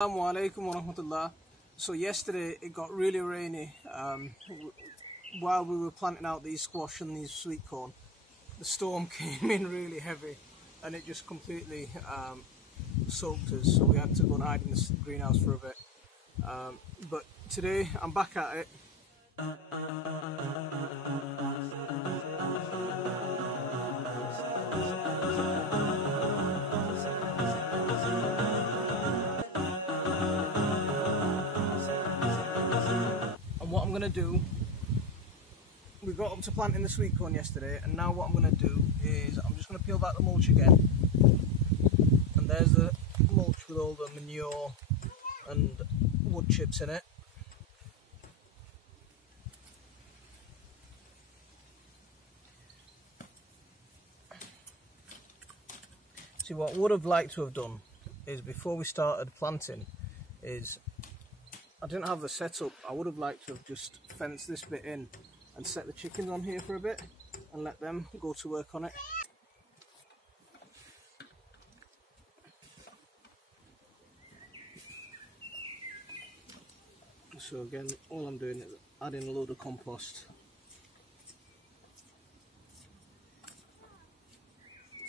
Assalamu alaikum wa rahmatullah. So yesterday it got really rainy while we were planting out these squash and these sweet corn. The storm came in really heavy and it just completely soaked us, so we had to go and hide in the greenhouse for a bit. But today I'm back at it. What I'm going to do, we got up to planting the sweet corn yesterday, and now what I'm going to do is I'm just going to peel back the mulch again, and there's the mulch with all the manure and wood chips in it. See, what I would have liked to have done is, before we started planting, is I didn't have the setup. I would have liked to have just fenced this bit in and set the chickens on here for a bit and let them go to work on it. So again, all I'm doing is adding a load of compost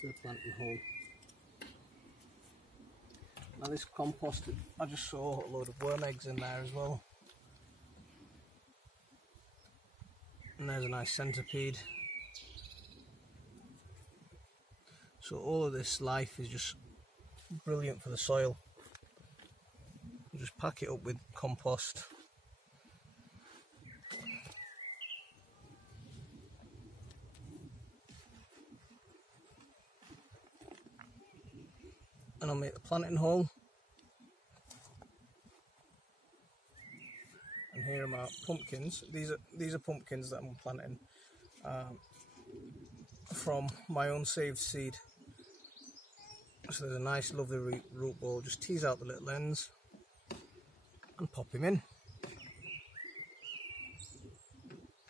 to the planting hole. Now this compost, I just saw a load of worm eggs in there as well. And there's a nice centipede. So all of this life is just brilliant for the soil. I'll just pack it up with compost. And I'll make the planting hole. And here are my pumpkins. These are pumpkins that I'm planting from my own saved seed. So there's a nice lovely root ball. Just tease out the little ends and pop him in.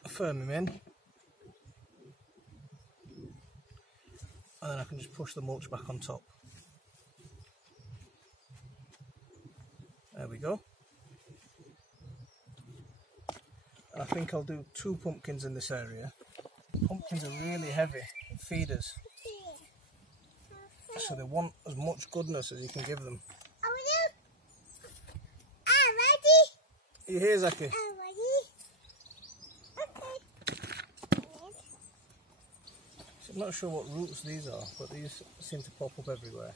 Firm him in. And then I can just push the mulch back on top. There we go. And I think I'll do 2 pumpkins in this area. Pumpkins are really heavy feeders, so they want as much goodness as you can give them. Are you here, Zaki? So I'm not sure what roots these are, but these seem to pop up everywhere.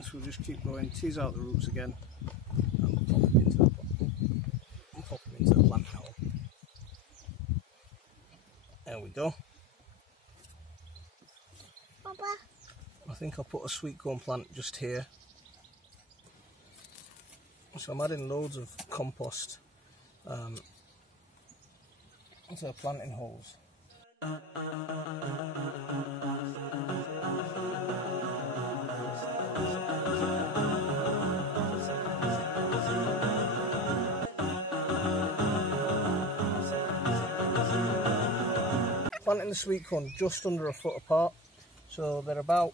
So we'll just keep going, tease out the roots again, and pop them into the plant hole. There we go. Papa. I think I'll put a sweet corn plant just here. So I'm adding loads of compost into the planting holes. Planting the sweet corn just under a foot apart, so they're about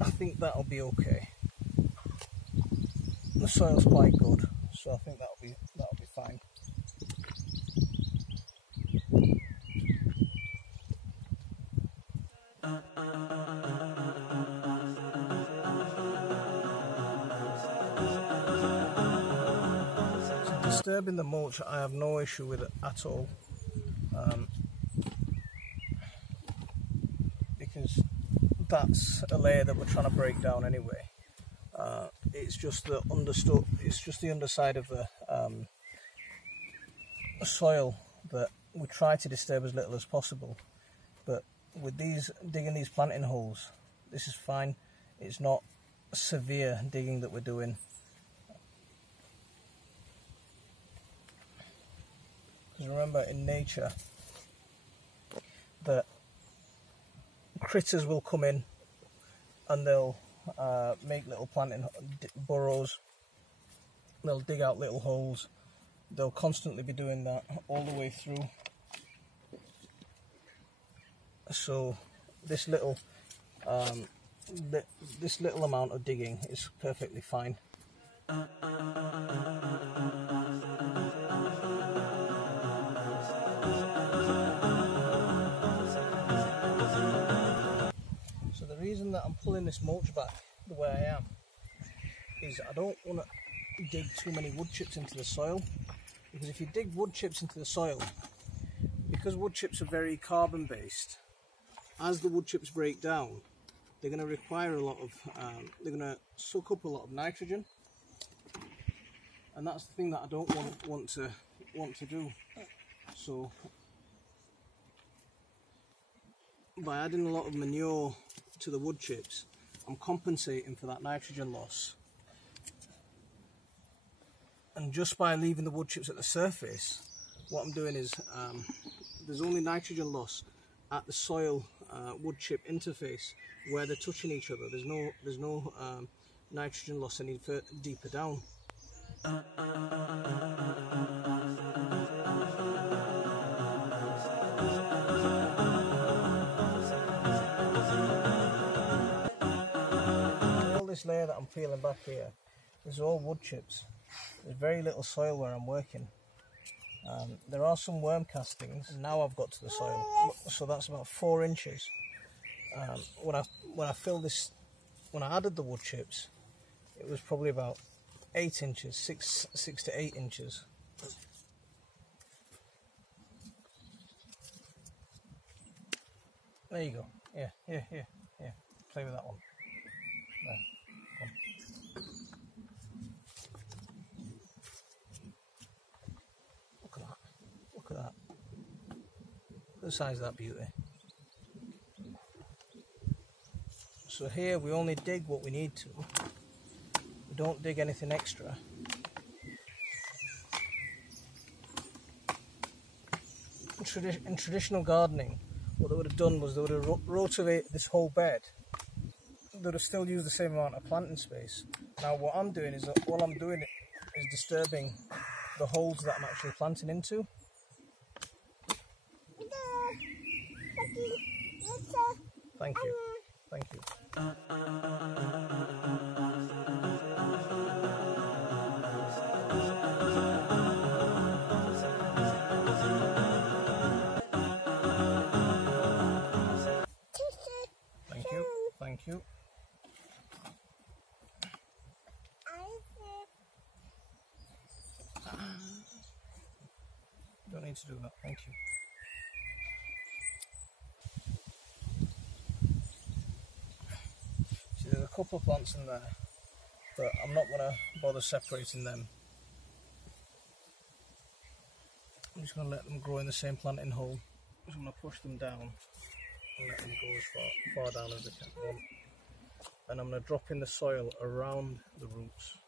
I think that'll be okay. The soil's quite good, so I think that'll be fine. Disturbing the mulch I have no issue with it at all, because that's a layer that we're trying to break down anyway. It's just the underside of the soil that we try to disturb as little as possible. But with digging these planting holes, this is fine. It's not severe digging that we're doing. Remember, in nature, that critters will come in and they'll make little planting burrows. They'll dig out little holes they'll constantly be doing that all the way through. So this little amount of digging is perfectly fine. So the reason that I'm pulling this mulch back the way I am is I don't want to dig too many wood chips into the soil, because if you dig wood chips into the soil, because wood chips are very carbon based, as the wood chips break down, they're going to require a lot of, they're going to soak up a lot of nitrogen, and that's the thing that I don't want to do. So by adding a lot of manure to the wood chips, I'm compensating for that nitrogen loss. And just by leaving the wood chips at the surface, what I'm doing is there's only nitrogen loss at the soil wood chip interface where they're touching each other. There's no nitrogen loss any deeper down. All this layer that I'm peeling back here is all wood chips. There's very little soil where I'm working. There are some worm castings, and now I've got to the soil, so that's about 4 inches. When I filled this, when I added the wood chips, it was probably about 8 inches, 6 to 8 inches. There you go. Yeah. Play with that one. There. Come. Look at that. Look at that. Look at the size of that beauty. So here we only dig what we need to. We don't dig anything extra. In traditional gardening, what they would have done was they would have rotated this whole bed. They would have still used the same amount of planting space. Now what I'm doing is, all I'm doing is disturbing the holes that I'm actually planting into. Thank you. Thank you. Thank you. Don't need to do that. Thank you. See, there's a couple of plants in there, but I'm not going to bother separating them. I'm just going to let them grow in the same planting hole. So I'm going to push them down and let them go as far down as they can want. And I'm going to drop in the soil around the roots.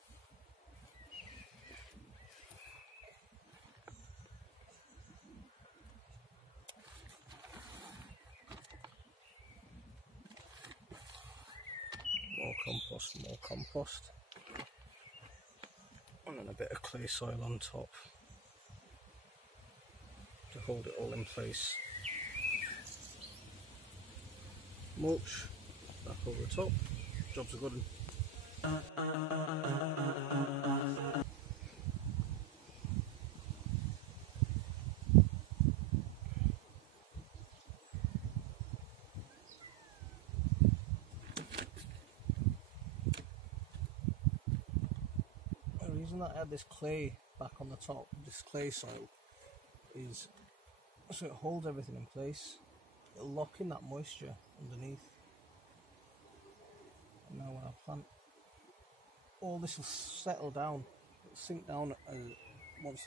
More compost, and then a bit of clay soil on top to hold it all in place. Mulch back over the top. Job's a good one. The reason that I had this clay back on the top, this clay soil, is so it holds everything in place. It'll lock in that moisture underneath. And now when I plant, all this will settle down. It'll sink down once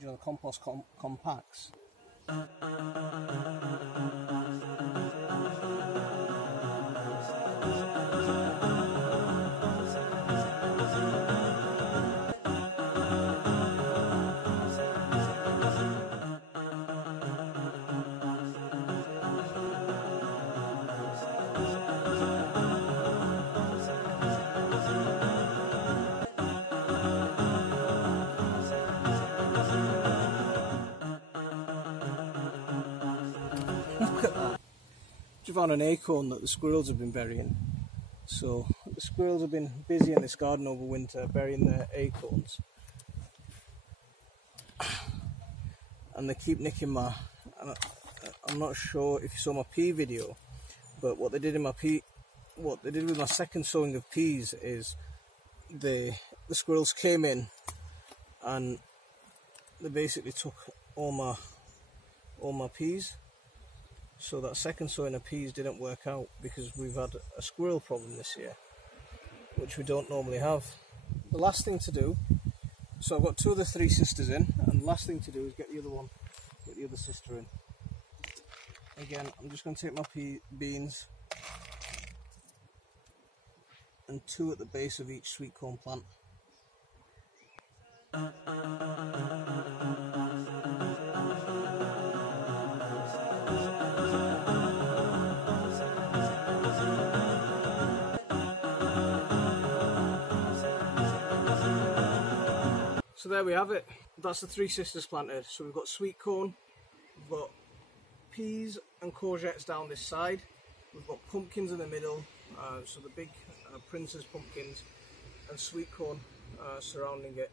the compost compacts. Look at that. Just found an acorn that the squirrels have been burying. So the squirrels have been busy in this garden over winter burying their acorns. And they keep nicking my... I'm not sure if you saw my pea video, but what they did with my second sowing of peas is the squirrels came in and they basically took all my peas. So that second sowing of peas didn't work out because we've had a squirrel problem this year, which we don't normally have. The last thing to do, so I've got two of the three sisters in, and the last thing to do is get the other sister in. Again, I'm just going to take my beans and two at the base of each sweet corn plant. So there we have it. That's the three sisters planted. So we've got sweet corn, we've got peas and courgettes down this side, we've got pumpkins in the middle, so the big princess pumpkins, and sweet corn surrounding it.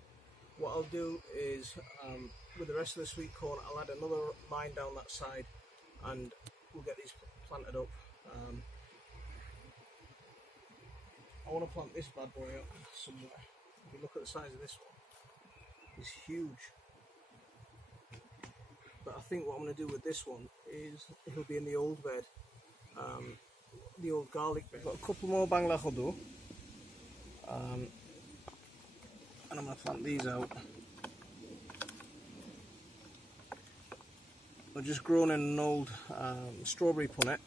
What I'll do is, with the rest of the sweet corn, I'll add another line down that side and we'll get these planted up. I want to plant this bad boy up somewhere. If you look at the size of this one, it's huge. But I think what I'm going to do with this one is it'll be in the old bed, the old garlic bed. I've got a couple more Bangla Khodu, and I'm going to plant these out. I've just grown in an old strawberry punnet.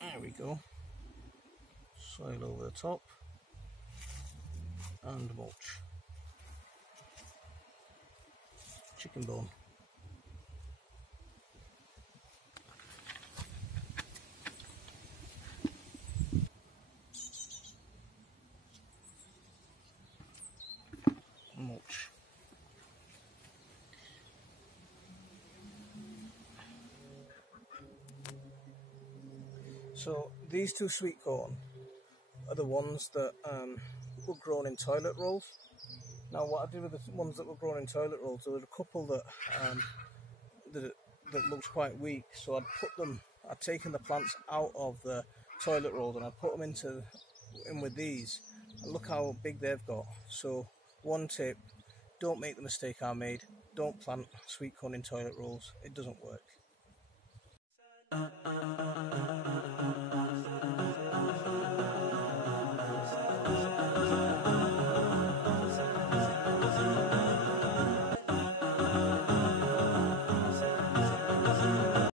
There we go. Soil over the top and mulch. Chicken bone. Mulch. So these two sweet corn are the ones that were grown in toilet rolls. Now what I did with the ones that were grown in toilet rolls, there were a couple that that looked quite weak, so I'd taken the plants out of the toilet rolls and I put them in with these, and look how big they've got. So one tip, don't make the mistake I made, don't plant sweet corn in toilet rolls, it doesn't work.